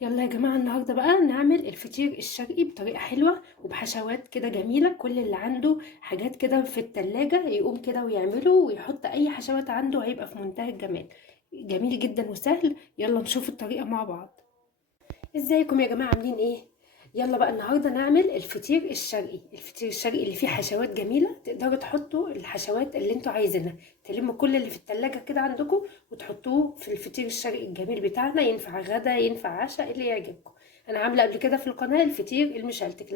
يلا يا جماعة، النهاردة بقى نعمل الفطير الشرقي بطريقة حلوة وبحشوات كده جميلة. كل اللي عنده حاجات كده في التلاجة يقوم كده ويعمله ويحط أي حشوات عنده، هيبقى في منتهى الجمال. جميل جدا وسهل. يلا نشوف الطريقة مع بعض. ازيكم يا جماعة، عاملين ايه؟ يلا بقى النهارده نعمل الفطير الشرقي. الفطير الشرقي اللي فيه حشوات جميلة، تقدروا تحطوا الحشوات اللي انتوا عايزينها. تلموا كل اللي في التلاجة كده عندكم وتحطوه في الفطير الشرقي الجميل بتاعنا. ينفع غدا، ينفع عشاء، اللي يعجبكم. انا عامله قبل كده في القناه الفطير المشلتت،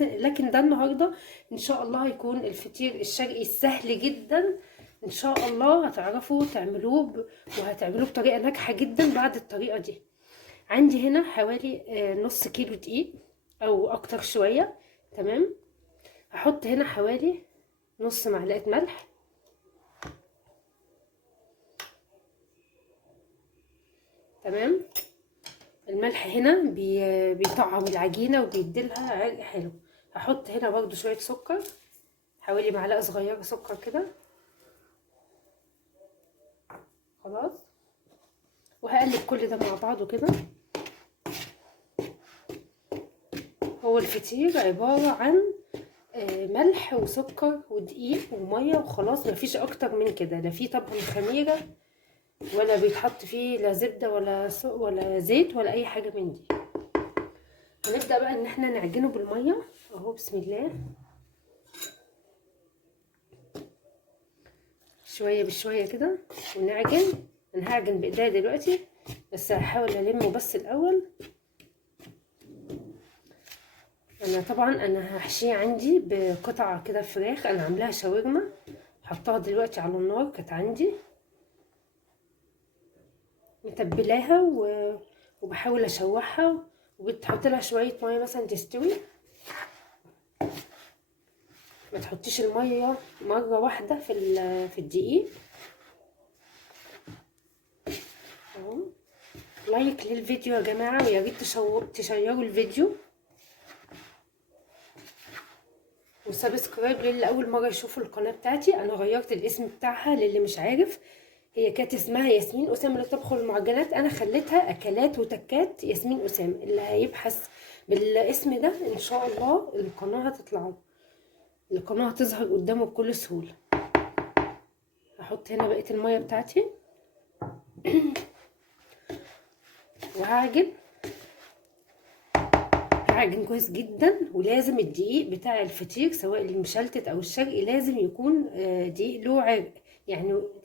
لكن ده النهارده ان شاء الله هيكون الفطير الشرقي السهل جدا. ان شاء الله هتعرفوا تعملوه وهتعملوه بطريقه ناجحه جدا بعد الطريقه دي. عندي هنا حوالي نص كيلو دقيق او اكتر شوية. تمام. هحط هنا حوالي نص معلقة ملح. تمام. الملح هنا بيطعم العجينة وبيديلها عرق حلو. هحط هنا برضو شوية سكر، حوالي معلقة صغيرة سكر كده. خلاص. وهقلب كل ده مع بعضه كده. هو الفطير عبارة عن ملح وسكر ودقيق وميه وخلاص، مفيش اكتر من كده. لا فيه طبعا خميره، ولا بيتحط فيه لا زبده ولا زيت ولا اي حاجه من دي. هنبدا بقى ان احنا نعجنه بالميه اهو. بسم الله. شويه بشويه كده ونعجن. انا هعجن بايديا دلوقتي، بس هحاول المه بس الاول. انا هحشيه عندي بقطعه كده فراخ، انا عاملاها شاورما. حطها دلوقتي على النار، كانت عندي متبلاها وبحاول اشوحها، وبتحط لها شويه ميه مثلا تستوي. ما تحطيش الميه مره واحده في الدقيق اهو. لايك للفيديو يا جماعه، ويا ريت تشيروا الفيديو، وسبسكرايب للي اول مره يشوفوا القناه بتاعتي. انا غيرت الاسم بتاعها للي مش عارف. هي كانت اسمها ياسمين اسامه للطبخ والمعجنات، انا خليتها اكلات وتكات ياسمين اسامه. اللي هيبحث بالاسم ده ان شاء الله القناه هتطلع له، القناه هتظهر قدامه بكل سهوله. هحط هنا بقيه الميه بتاعتي وهعجن. هعجن كويس جدا. ولازم الدقيق بتاع الفطير سواء المشلتت او الشرقي لازم يكون دقيق له عرق.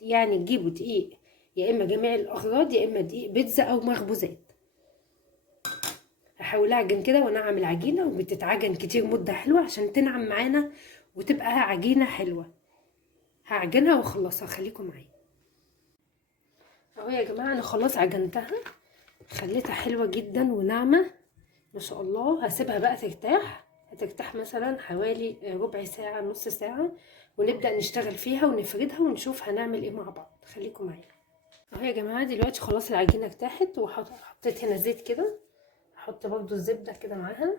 يعني تجيبوا دقيق يا اما جميع الاغراض يا اما دقيق بيتزا او مخبوزات. هحاول اعجن كده وانعم العجينه، وبتتعجن كتير مده حلوه عشان تنعم معانا وتبقى عجينه حلوه. هعجنها واخلصها، خليكم معايا اهو يا جماعه. انا خلاص عجنتها، خليتها حلوه جدا وناعمه ما شاء الله. هسيبها بقى ترتاح. هترتاح مثلا حوالي ربع ساعة نص ساعة، ونبدأ نشتغل فيها ونفردها ونشوف هنعمل ايه مع بعض. خليكم معايا اهو يا جماعة. دلوقتي خلاص العجينة ارتاحت، وحطيت هنا زيت كده. هحط برضو الزبدة كده معاها.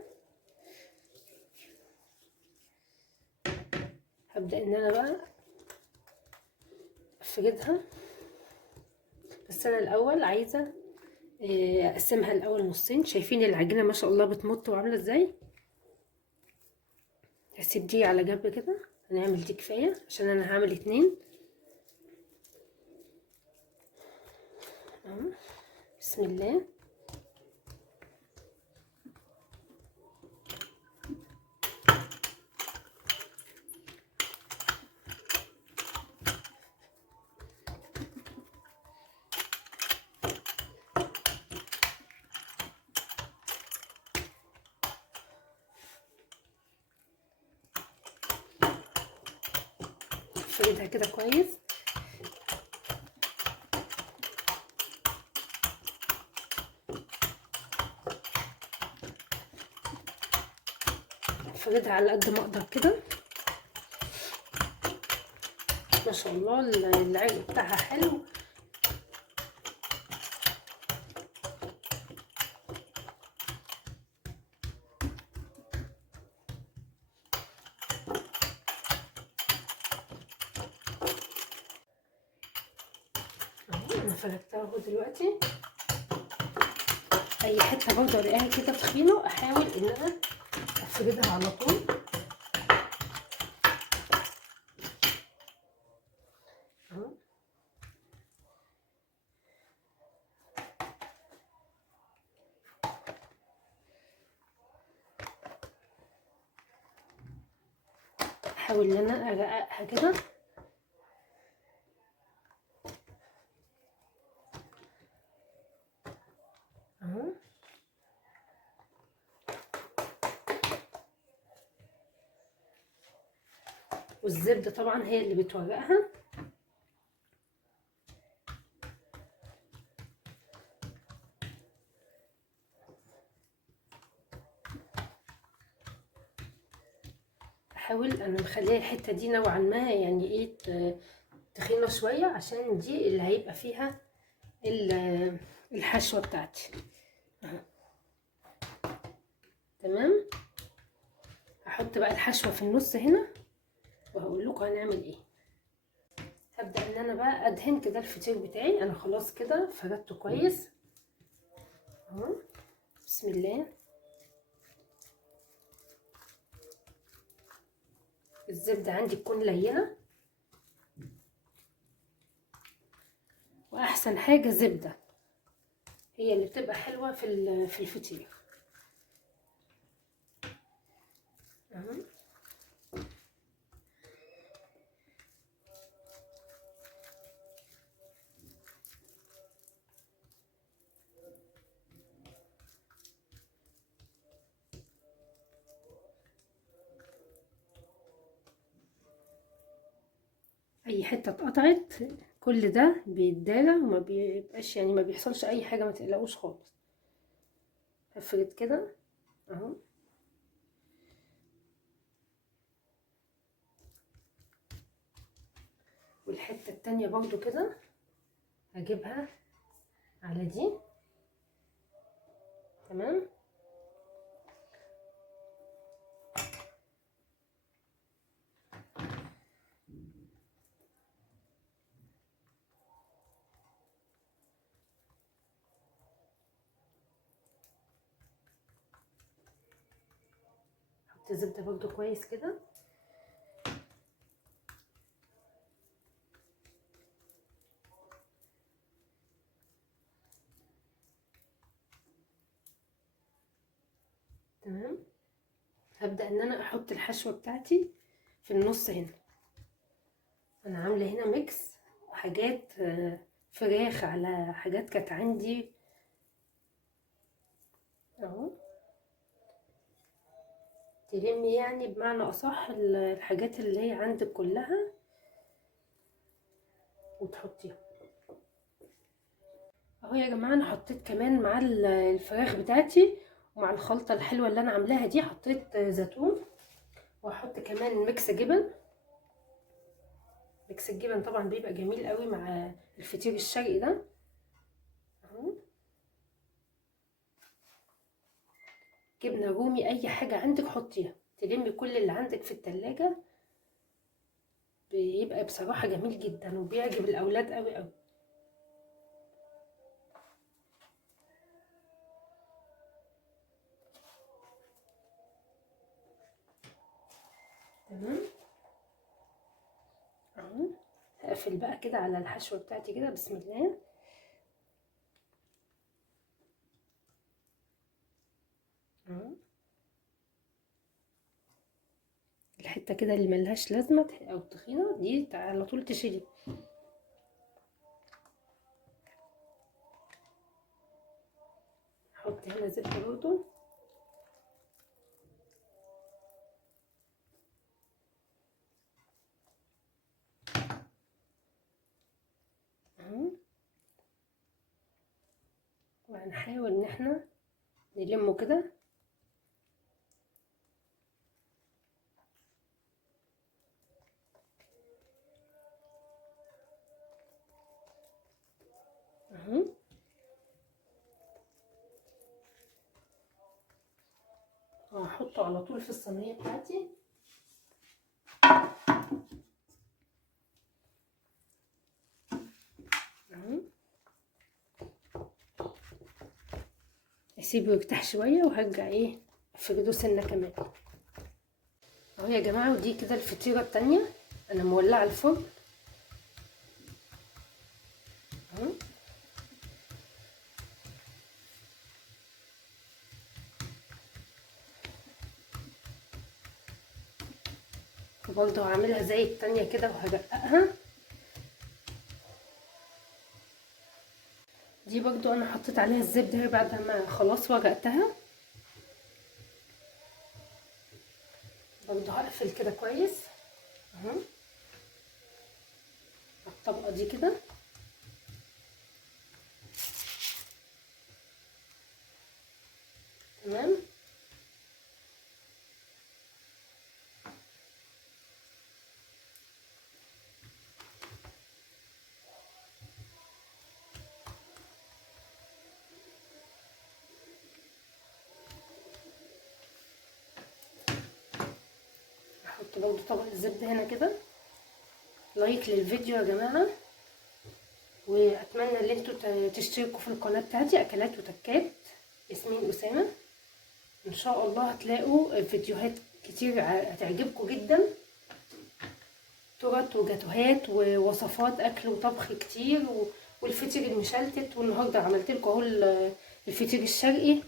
هبدأ ان انا بقى افردها، بس انا الاول عايزة اقسمها الاول نصين. شايفين العجينة ما شاء الله بتمط وعاملة ازاي. هسيب دي على جنب كده، هنعمل دي كفاية عشان انا هعمل اتنين اهو. بسم الله. افردها كده كويس. افردها على قد ما اقدر كده. ما شاء الله العرق بتاعها حلو. اهو انا فردتها اهو دلوقتي. اي حته برضه الاقيها كده تخينه احاول ان انا افردها على طول. اهو احاول ان انا ارققها كده. اهو والزبده طبعا هي اللي بتورقها. احاول انا مخليه الحته دي نوعا ما يعني ايه تخينه شويه، عشان دي اللي هيبقى فيها الحشوه بتاعتي. اهو تمام. هحط بقى الحشوه في النص هنا وهقول لكم هنعمل ايه. هبدا ان انا بقى ادهن كده الفطير بتاعي. انا خلاص كده فردته كويس اهو. بسم الله. الزبده عندي تكون لينه، واحسن حاجه زبده هي اللي بتبقى حلوه في الفطير اهو. اي حته اتقطعت كل ده بيتدارى وما بيبقاش يعني ما بيحصلش اي حاجه، ما تقلقوش خالص. هفرد كده اهو. والحته التانية برضو كده هجيبها على دي. تمام. حط زبده برضو كويس كده. تمام. هبدا ان انا احط الحشوه بتاعتي في النص هنا. انا عامله هنا ميكس حاجات فراخ على حاجات كانت عندي اهو. تلمي يعني بمعنى اصح الحاجات اللي هي عندك كلها وتحطيها اهو. يا جماعه انا حطيت كمان مع الفراخ بتاعتي ومع الخلطه الحلوه اللي انا عاملاها دي، حطيت زيتون، وهحط كمان ميكس جبن. ميكس الجبن طبعا بيبقى جميل قوي مع الفطير الشرقي ده اهو. جبنه رومي اي حاجه عندك حطيها، تلمي كل اللي عندك في التلاجة. بيبقى بصراحه جميل جدا وبيعجب الاولاد قوي قوي. تمام اهو. هقفل بقى كده على الحشوه بتاعتي كده بسم الله اهو. الحته كده اللي ملهاش لازمه او تخينه دي على طول تشيلي. احط هنا زبده برضو اهو. وهنحاول ان احنا نلمه كده اهو. وهحطه على طول في الصينيه بتاعتي اهو. اسيبه يرتاح شويه وهرجع ايه افرده سنه كمان. اهو يا جماعه، ودي كده الفطيره التانية. انا مولعه الفرن اهو. وبرضه هعملها زي التانية كده وهرققها. دي برضه انا حطيت عليها الزبده بعد ما خلاص ورقتها. برضه هقفل كده كويس اهو الطبقه دي كده. تمام. احط برضه طبق الزبده هنا كده. لايك للفيديو يا جماعه، واتمنى ان انتوا تشتركوا في القناه بتاعتي اكلات وتكات ياسمين اسامه. ان شاء الله هتلاقوا فيديوهات كتير هتعجبكم جدا، تورت وجاتوهات ووصفات اكل وطبخ كتير والفطير المشلتت. والنهارده عملت لكم اهو الفطير الشرقي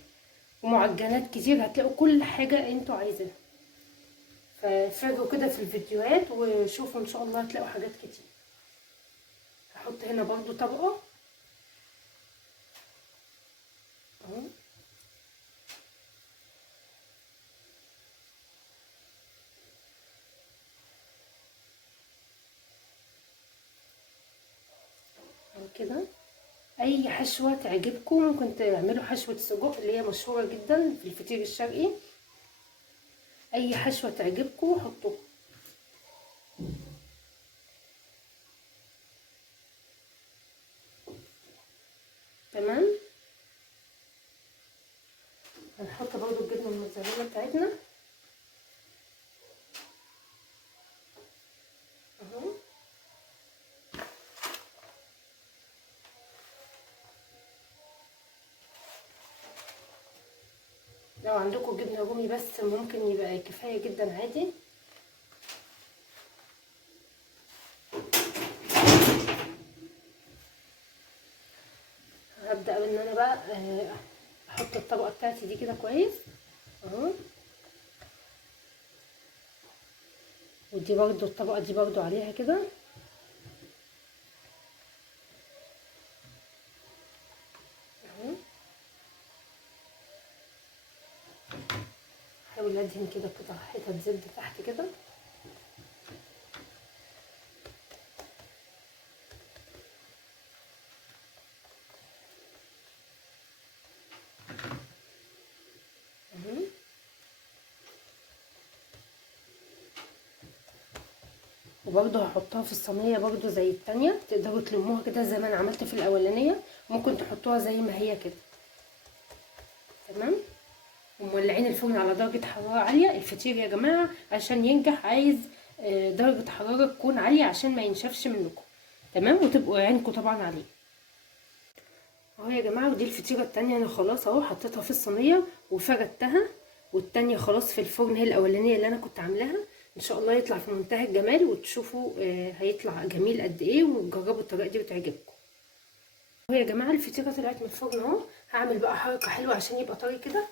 ومعجنات كتير. هتلاقوا كل حاجه انتوا عايزينها، ففرجوا كده في الفيديوهات وشوفوا ان شاء الله هتلاقوا حاجات كتير. هحط هنا برضو طبقه اهو. كده اي حشوه تعجبكم. ممكن تعملوا حشوه سجق اللي هي مشهوره جدا في الفطير الشرقي. اي حشوه تعجبكم حطوها. تمام. هنحط برضو الجبنه الموتزاريلا بتاعتنا اهو. لو عندكم جبنه رومي بس ممكن يبقى كفايه جدا عادي. هبدا ان انا بقى احط الطبقه بتاعتي دي كده كويس اهو. ودي برضو الطبقه دي برضو عليها كده اهو. احاول ادهن كده قطع حتت زبده تحت كده. وبرضه هحطها في الصينيه برضه زي التانية. تقدروا تلموها كده زي ما انا عملت في الاولانيه. ممكن تحطوها زي ما هي كده. تمام. ومولعين الفرن على درجه حراره عاليه. الفطير يا جماعه عشان ينجح عايز درجه حراره تكون عاليه عشان ما ينشفش منكم. تمام. وتبقوا عينكم طبعا عليه اهو يا جماعه. ودي الفطيره التانية انا خلاص اهو حطيتها في الصينيه وفردتها. والتانية خلاص في الفرن، هي الاولانيه اللي انا كنت عاملاها. ان شاء الله يطلع في منتهى الجمال وتشوفوا هيطلع جميل قد ايه. وتجربوا الطريقه دي وتعجبكم اهو يا جماعه. الفطيره طلعت من الفرن اهو. هعمل بقى حركه حلوه عشان يبقى طري كده.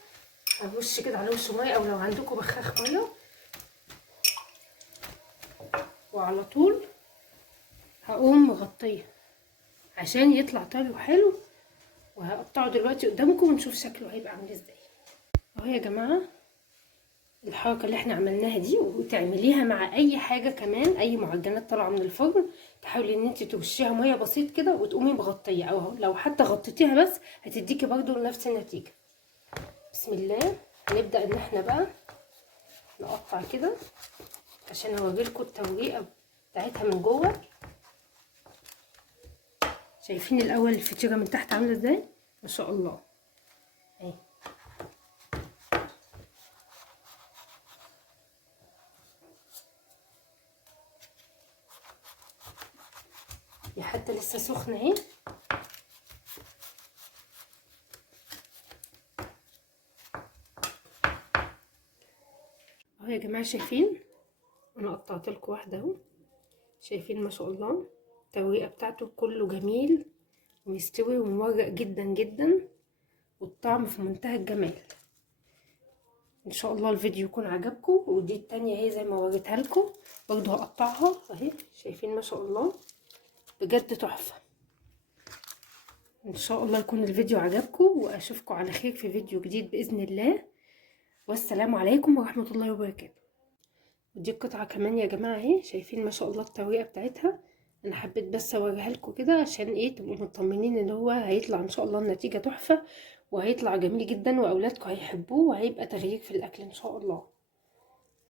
هرش كده على وشه ميه، او لو عندكم بخاخ ميه، وعلى طول هقوم مغطيه عشان يطلع طري وحلو. وهقطعه دلوقتي قدامكم ونشوف شكله هيبقى عامل ازاي اهو يا جماعه. الحركه اللي احنا عملناها دي وتعمليها مع اي حاجه كمان، اي معجنات طالعه من الفرن، تحاولي ان انت ترشيها ميه بسيط كده وتقومي مغطيه، او لو حتى غطيتيها بس هتديكي برضو نفس النتيجه. بسم الله. هنبدا ان احنا بقى نقطع كده عشان اوريلكم التوريقه بتاعتها من جوه. شايفين الاول الفطيره من تحت عامله ازاي؟ ما شاء الله اهي. دي حتى لسه سخنه اهي. يا جماعه شايفين انا قطعت لكم واحده اهو، شايفين ما شاء الله الترويقه بتاعته كله جميل ومستوي ومورق جدا جدا، والطعم في منتهى الجمال. ان شاء الله الفيديو يكون عجبكم. ودي التانية اهي زي ما وريتها لكم برضو هقطعها اهي، شايفين ما شاء الله بجد تحفه. ان شاء الله يكون الفيديو عجبكم، واشوفكم على خير في فيديو جديد باذن الله، والسلام عليكم ورحمه الله وبركاته. ودي قطعه كمان يا جماعه اهي، شايفين ما شاء الله الترويقه بتاعتها. انا حبيت بس اوريها لكم كده عشان ايه تبقوا مطمنين ان هو هيطلع ان شاء الله النتيجه تحفه، وهيطلع جميل جدا واولادكم هيحبوه، وهيبقى تغيير في الاكل ان شاء الله.